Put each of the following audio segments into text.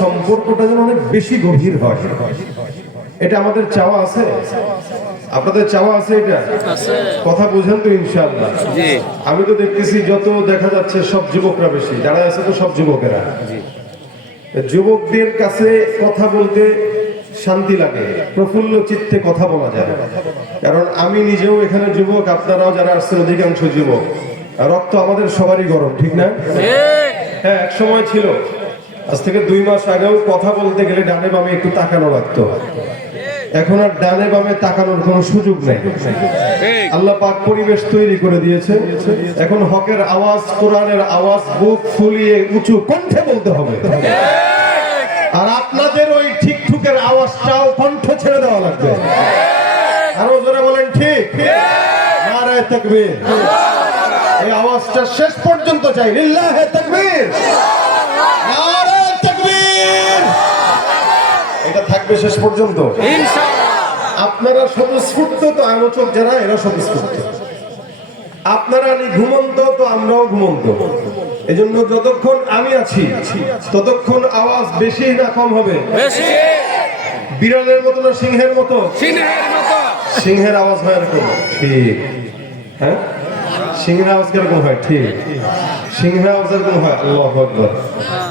সম্পর্কটা যেন অনেক বেশি গভীর হয়, এটা আমাদের চাওয়া আছে। আপনাদের চাওয়া আছে এটা? কথা বুঝেন তো ইনশাআল্লাহ? আমি তো দেখতেছি যত দেখা যাচ্ছে সব যুবকরা বেশি, যারা আছে তো সব যুবকেরা। যুবকদের কাছে কথা বলতে শান্তি লাগে, প্রফুল্ল চিত্তে কথা বলা যায়। কারণ আমি নিজেও এখানে যুবক, আপনারাও যারা আসছেন অধিকাংশ যুবক। রক্ত আমাদের সবারই গরম, ঠিক না? হ্যাঁ, এক সময় ছিল, আজ থেকে 2 মাস আগেও কথা বলতে গেলে ডানে বামে একটু তাকানো লাগতো। এখন আর ডানে বামে তাকানোর কোনো সুযোগ নেই। আল্লাহ পাক পরিবেশ তৈরি করে দিয়েছে। এখন হকের আওয়াজ, কোরআনের আওয়াজ বুক ফুলিয়ে উঁচু কণ্ঠে বলতে হবে। আর আপনাদের ওই ঠিক ঠুকের আওয়াজটাও কণ্ঠ ছেড়ে দেওয়া লাগবে। আরো জোরে বলেন ঠিক। নারায়ে তাকবীর। এই আওয়াজটা শেষ পর্যন্ত চাই। লিল্লাহে তাকবীর, নারায়ে তাকবীর। এটা থাকবে শেষ পর্যন্ত ইনশাআল্লাহ। আপনারা স্বতঃস্ফূর্ত তো আলোচক যারা, এরা স্বতঃস্ফূর্ত। আপনারা ঘুমন্ত তো আমরাও ঘুমন্ত। এজন্য যতক্ষণ আমি আছি ততক্ষণ আওয়াজ বেশি না কম হবে? বেশি। বিড়ালের মতো না সিংহের মতো? সিংহের মতো। সিংহের আওয়াজ হয় এরকম, ঠিক? হ্যাঁ, সিংহের আওয়াজ কিরকম হয়? ঠিক, সিংহের আওয়াজ এরকম হয়। আল্লাহু আকবার।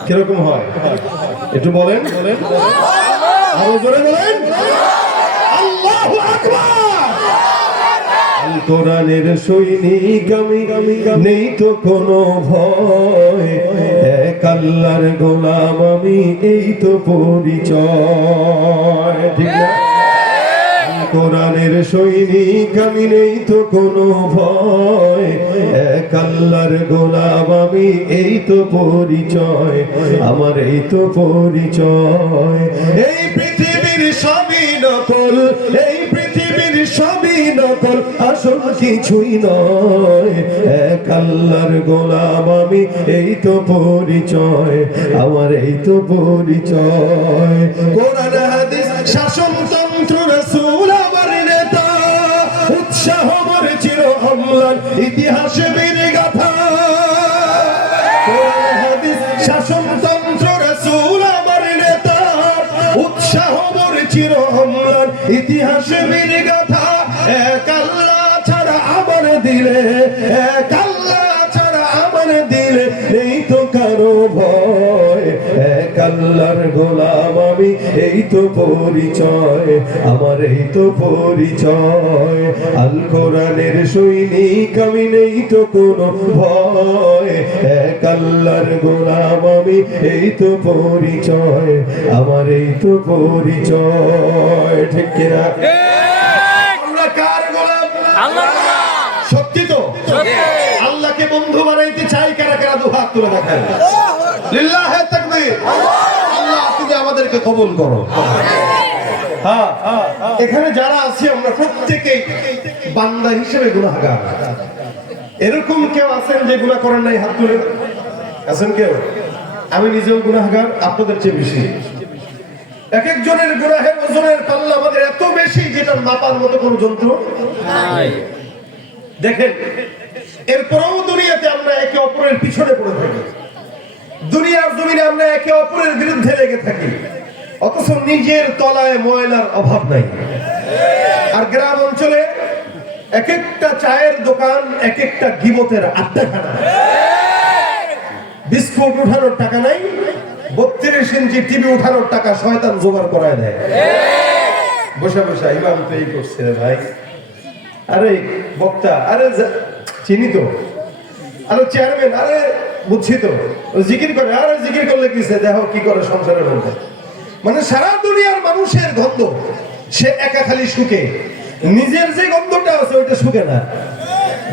কিরকম হয় একটু বলেন? আরো জোরে বলেন। আল্লাহু আকবার। কোরআনের সৈনিক আমি, নেই তো কোনো ভয়, এক আল্লাহর গোলাম আমি, এই তো পরিচয়, ঠিক না? কোরআনের সৈনিক আমি, নেই তো কোনো ভয়, এক আল্লাহর গোলাম আমি, এই তো পরিচয় আমার, এই তো পরিচয়। এই পৃথিবীর সবই নকল, এই পৃথিবীর সবই নকল, আসল কিছুই নয়, এক আল্লাহর গোলাম আমি, এই তো পরিচয় আমার, এই তো পরিচয়। কোরআন হাদিস শাসনতন্ত্র রাসূল আমার নেতা, উৎসাহ আমার চির অম্লান ইতিহাসে বীর গাথা। কোরআন হাদিস শাসনতন্ত্র রাসূল আমার নেতা, উৎসাহ আমার চির অম্লান ইতিহাসে বীর গাথা। এক আল্লাহ ছাড়া আমার দিলে, এক আল্লাহ ছাড়া আমার দিলে, নেই তো কারো ভয়, এক আল্লাহর গোলাম আমি, এই তো পরিচয় আমার, এই তো পরিচয়। আল কোরআনের সৈনিক আমি, নেই তো কোনো ভয়, এক আল্লাহর গোলাম আমি, এই তো পরিচয় আমার, এই তো পরিচয়, ঠিক কিনা? আমরা কার গোলাম? আল্লাহর গোলাম। সত্যি তো? আল্লাহকে বন্ধু বানাইতে চাই কারা কারা? দুহাত তুলে দেখায়। লিল্লাহে তাকবীর। আল্লাহ তুমি আমাদেরকে কবুল করো। হ্যাঁ, এখানে যারা আছি আমরা প্রত্যেকেই বান্দা হিসেবে গুনাহগার। এরকম কেউ আছেন যে গুনাহ করেন নাই? হাত তুলে। আছেন কেউ? আমি নিজেও গুনাহগার, আপনাদের চেয়ে বেশি। এক একজনের গুনাহের ওজনের পাল্লা আমাদের এত বেশি যেটা মাপার মতো কোনো যন্ত্র নাই। দেখেন, এরপরেও দুনিয়াতে আমরা একে অপরের পিছনে পড়ে থাকি, দুনিয়ার জমিনে আমরা একে অপরের বিরুদ্ধে লেগে থাকি, অথচ নিজের তলায় ময়লার অভাব নাই। আর গ্রাম অঞ্চলে এক একটা চায়ের দোকান, এক একটা গীবতের আড্ডাখানা। বিস্কুট উঠানোর টাকা নাই, 32 ইঞ্চি টিভি উঠানোর টাকা শয়তান জোগাড় করায় দেয়। বসে বসে ইমাম তো এই করছে ভাই, আরে বক্তা, আরে চিনি তো, আরে চেয়ারম্যান, আরে বুঝছি তো, জিকির করে, আরে জিকির করলে কিসে, দেখো কি করে সংসারের মধ্যে। মানে সারা দুনিয়ার মানুষের গন্ধ, সে একা খালি সুখে, নিজের যে গন্ধটা আছে ওইটা সুখে না।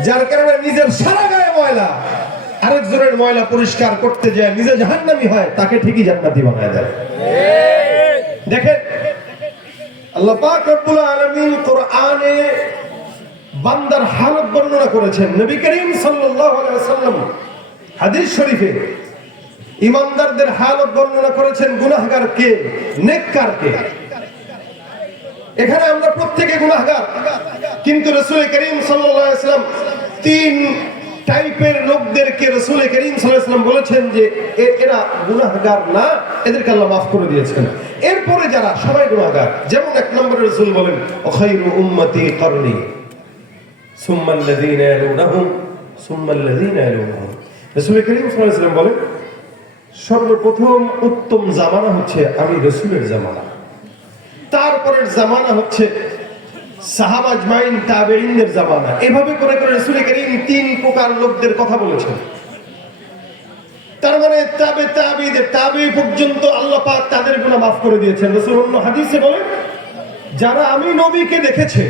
যার কারণে নিজের সারা গায়ে ময়লা, আরেকজনের ময়লা পরিষ্কার করতে যায় নিজে জাহান্নামী হয়, তাকে ঠিকই জান্নাতি বানায় দেয়। দেখেন, আল্লাহ পাক রব্বুল আলামিন কোরআনে বান্দার হালত বর্ণনা করেছেন। নবী করিম সাল্লাল্লাহু আলাইহি ওয়াসাল্লাম হাদিস শরীফে ঈমানদারদের হালত বর্ণনা করেছেন। গুনাহগার কে, নেককার কে? এখানে আমরা প্রত্যেকে গুনাহগার, কিন্তু রাসূল করিম সাল্লাল্লাহু আলাইহি ওয়াসাল্লাম 3 টাইপের লোকদেরকে রাসূল করিম সাল্লাল্লাহু আলাইহি ওয়াসাল্লাম বলেছেন যে এরা গুনাহগার না, এদেরকে আল্লাহ মাফ করে দিয়েছেন। এরপরে যারা সবাই গুনাহগার, যেমন এক নম্বরে রাসূল বলেন খায়রু উম্মতি করনি সুম্মা আল্লাযীনা ইয়ালুনহুম সুম্মা আল্লাযীনা ইয়ালুনহুম। রাসূল করিম সাল্লাল্লাহু আলাইহি ওয়াসাল্লাম বলেন সর্বপ্রথম উত্তম জামানা হচ্ছে আমি রাসূলের জামানা, তারপরের জামানা হচ্ছে সাহাবা আজমাইন তাবেঈনদের জামানা। এভাবে করে করে রাসূল করিম তিন প্রকার লোকদের কথা বলেছেন। তার মানে তাবেঈ পর্যন্ত আল্লাহ পাক তাদের গুনাহ মাফ করে দিয়েছেন। রাসূল অন্য হাদিসে বলেন যারা আমি নবীকে দেখেছে